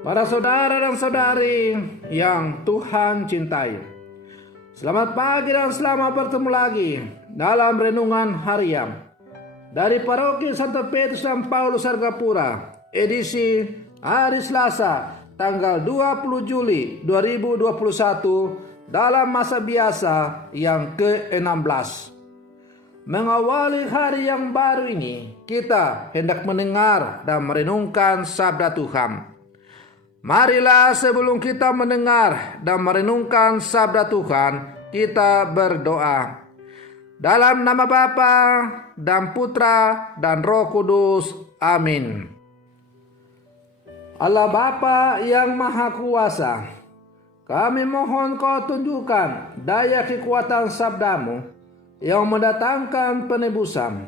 Para saudara dan saudari yang Tuhan cintai, selamat pagi dan selamat bertemu lagi dalam renungan harian dari Paroki Santo Petrus dan Paulus Argapura, edisi hari Selasa tanggal 20 Juli 2021 dalam masa biasa yang ke-16. Mengawali hari yang baru ini, kita hendak mendengar dan merenungkan sabda Tuhan. Marilah sebelum kita mendengar dan merenungkan sabda Tuhan, kita berdoa. Dalam nama Bapa dan Putra dan Roh Kudus. Amin. Allah Bapa yang Maha Kuasa, kami mohon Kau tunjukkan daya kekuatan sabdamu yang mendatangkan penebusan.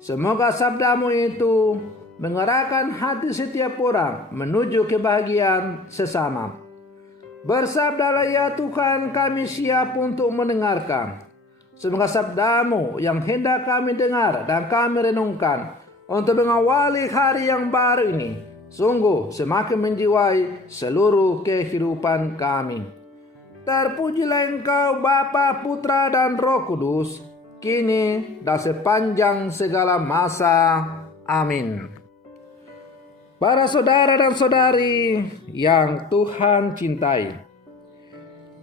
Semoga sabdamu itu mengarahkan hati setiap orang menuju kebahagiaan sesama. Bersabdalah ya Tuhan, kami siap untuk mendengarkan. Semoga sabdamu yang hendak kami dengar dan kami renungkan untuk mengawali hari yang baru ini sungguh semakin menjiwai seluruh kehidupan kami. Terpujilah Engkau Bapa, Putra dan Roh Kudus, kini dan sepanjang segala masa. Amin. Para saudara dan saudari yang Tuhan cintai,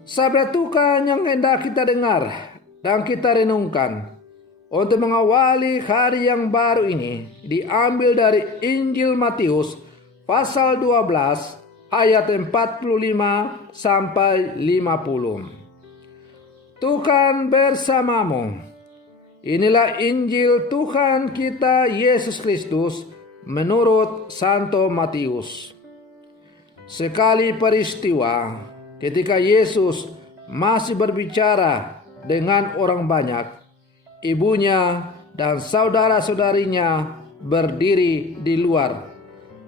sabda Tuhan yang hendak kita dengar dan kita renungkan untuk mengawali hari yang baru ini diambil dari Injil Matius pasal 12 ayat 45 sampai 50. Tuhan bersamamu. Inilah Injil Tuhan kita Yesus Kristus menurut Santo Matius. Sekali peristiwa ketika Yesus masih berbicara dengan orang banyak, ibunya dan saudara-saudarinya berdiri di luar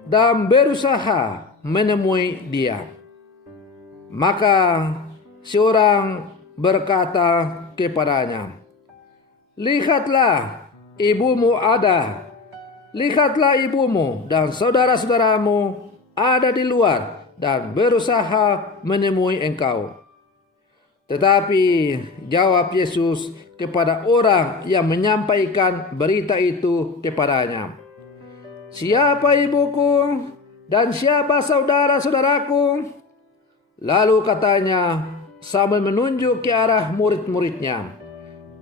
dan berusaha menemui dia. Maka seorang berkata kepadanya, "Lihatlah, ibumu ada. Lihatlah ibumu dan saudara-saudaramu ada di luar dan berusaha menemui engkau." Tetapi jawab Yesus kepada orang yang menyampaikan berita itu kepadanya, "Siapa ibuku dan siapa saudara-saudaraku?" Lalu katanya sambil menunjuk ke arah murid-muridnya,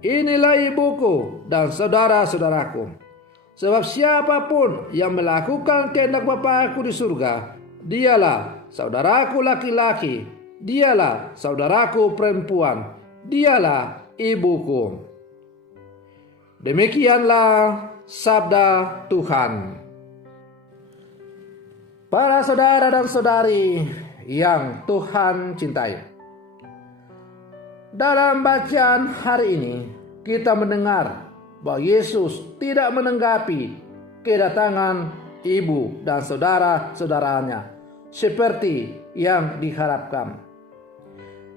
"Inilah ibuku dan saudara-saudaraku. Sebab siapapun yang melakukan kehendak Bapa-Ku di surga, dialah saudaraku laki-laki, dialah saudaraku perempuan, dialah ibuku." Demikianlah sabda Tuhan. Para saudara dan saudari yang Tuhan cintai, dalam bacaan hari ini kita mendengar bahwa Yesus tidak menanggapi kedatangan ibu dan saudara-saudaranya seperti yang diharapkan.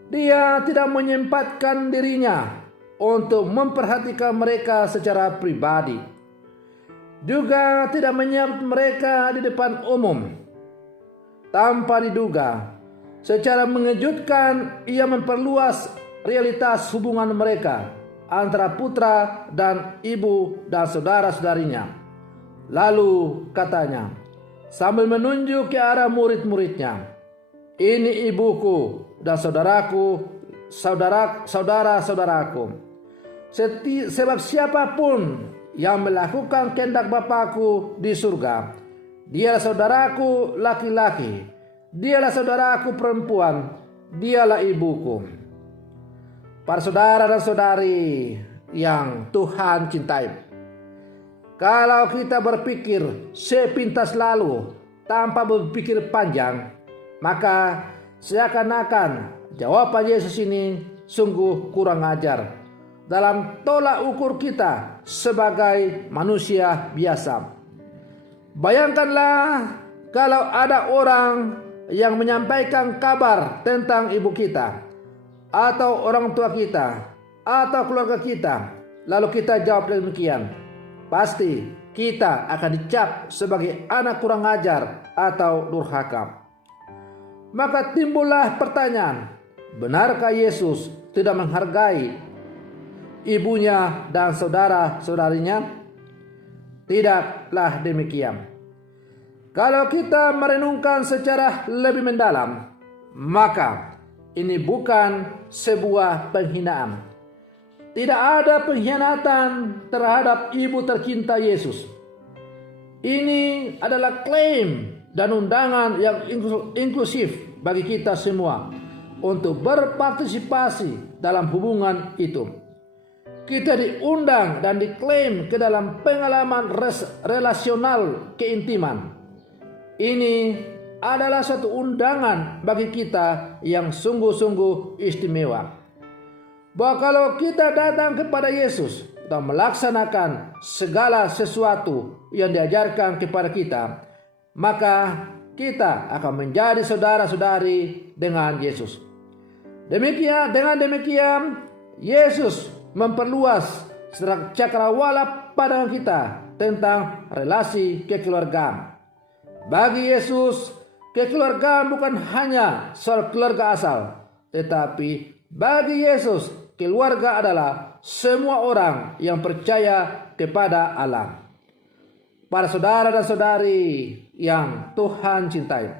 Dia tidak menyempatkan dirinya untuk memperhatikan mereka secara pribadi, juga tidak menyambut mereka di depan umum. Tanpa diduga, secara mengejutkan ia memperluas realitas hubungan mereka antara putra dan ibu dan saudara-saudarinya. Lalu katanya sambil menunjuk ke arah murid-muridnya, "Ini ibuku dan saudara-saudaraku. Sebab siapapun yang melakukan kehendak Bapa-Ku di surga, dialah saudaraku laki-laki, dialah saudaraku perempuan, dialah ibuku." Para saudara dan saudari yang Tuhan cintai, kalau kita berpikir sepintas lalu tanpa berpikir panjang, maka seakan-akan jawaban Yesus ini sungguh kurang ajar dalam tolak ukur kita sebagai manusia biasa. Bayangkanlah kalau ada orang yang menyampaikan kabar tentang ibu kita, atau orang tua kita, atau keluarga kita, lalu kita jawab demikian, pasti kita akan dicap sebagai anak kurang ajar atau durhaka. maka timbullah pertanyaan, benarkah Yesus tidak menghargai ibunya dan saudara-saudarinya? Tidaklah demikian. Kalau kita merenungkan secara lebih mendalam, maka ini bukan sebuah penghinaan. Tidak ada pengkhianatan terhadap ibu tercinta Yesus. Ini adalah klaim dan undangan yang inklusif bagi kita semua untuk berpartisipasi dalam hubungan itu. Kita diundang dan diklaim ke dalam pengalaman relasional keintiman. Ini adalah satu undangan bagi kita yang sungguh-sungguh istimewa. Bahwa kalau kita datang kepada Yesus dan melaksanakan segala sesuatu yang diajarkan kepada kita, maka kita akan menjadi saudara-saudari dengan Yesus. Dengan demikian, Yesus memperluas cakrawala pandangan kita tentang relasi kekeluargaan. Bagi Yesus, kekeluargaan bukan hanya soal keluarga asal, tetapi bagi Yesus, keluarga adalah semua orang yang percaya kepada Allah. Para saudara dan saudari yang Tuhan cintai,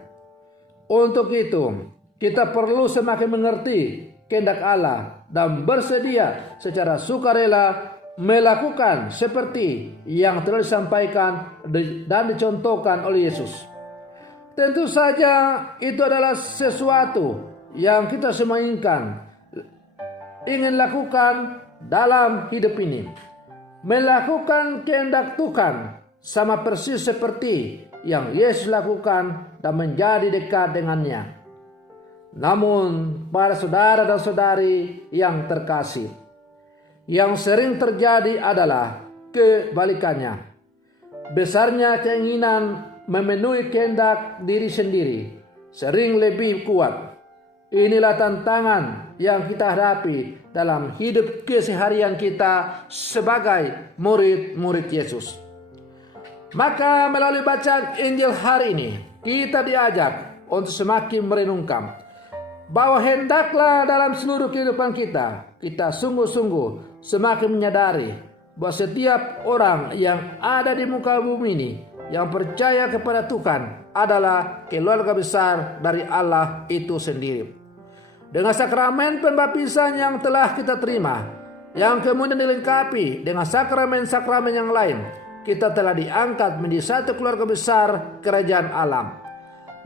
untuk itu kita perlu semakin mengerti kehendak Allah dan bersedia secara sukarela melakukan seperti yang telah disampaikan dan dicontohkan oleh Yesus. Tentu saja itu adalah sesuatu yang kita semua ingin lakukan dalam hidup ini. Melakukan kehendak Tuhan sama persis seperti yang Yesus lakukan dan menjadi dekat dengannya. Namun para saudara dan saudari yang terkasih, yang sering terjadi adalah kebalikannya. Besarnya keinginan memenuhi kehendak diri sendiri sering lebih kuat. Inilah tantangan yang kita hadapi dalam hidup keseharian kita sebagai murid-murid Yesus. Maka melalui bacaan Injil hari ini, kita diajak untuk semakin merenungkan bahwa hendaklah dalam seluruh kehidupan kita sungguh-sungguh semakin menyadari bahwa setiap orang yang ada di muka bumi ini yang percaya kepada Tuhan adalah keluarga besar dari Allah itu sendiri. Dengan sakramen pembaptisan yang telah kita terima, yang kemudian dilengkapi dengan sakramen-sakramen yang lain, kita telah diangkat menjadi satu keluarga besar kerajaan Allah.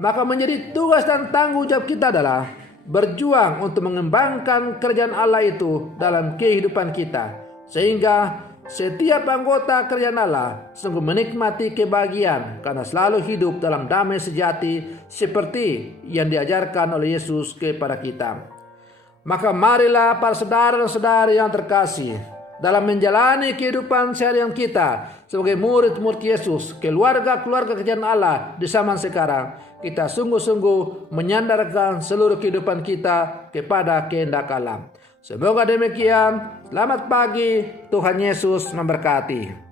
Maka menjadi tugas dan tanggung jawab kita adalah berjuang untuk mengembangkan kerajaan Allah itu dalam kehidupan kita, sehingga setiap anggota kerajaan Allah sungguh menikmati kebahagiaan karena selalu hidup dalam damai sejati seperti yang diajarkan oleh Yesus kepada kita. Maka marilah para saudara dan saudari yang terkasih, dalam menjalani kehidupan seharian kita sebagai murid-murid Yesus, keluarga-keluarga kerajaan Allah di zaman sekarang, kita sungguh-sungguh menyandarkan seluruh kehidupan kita kepada kehendak Allah. Semoga demikian. Selamat pagi, Tuhan Yesus memberkati.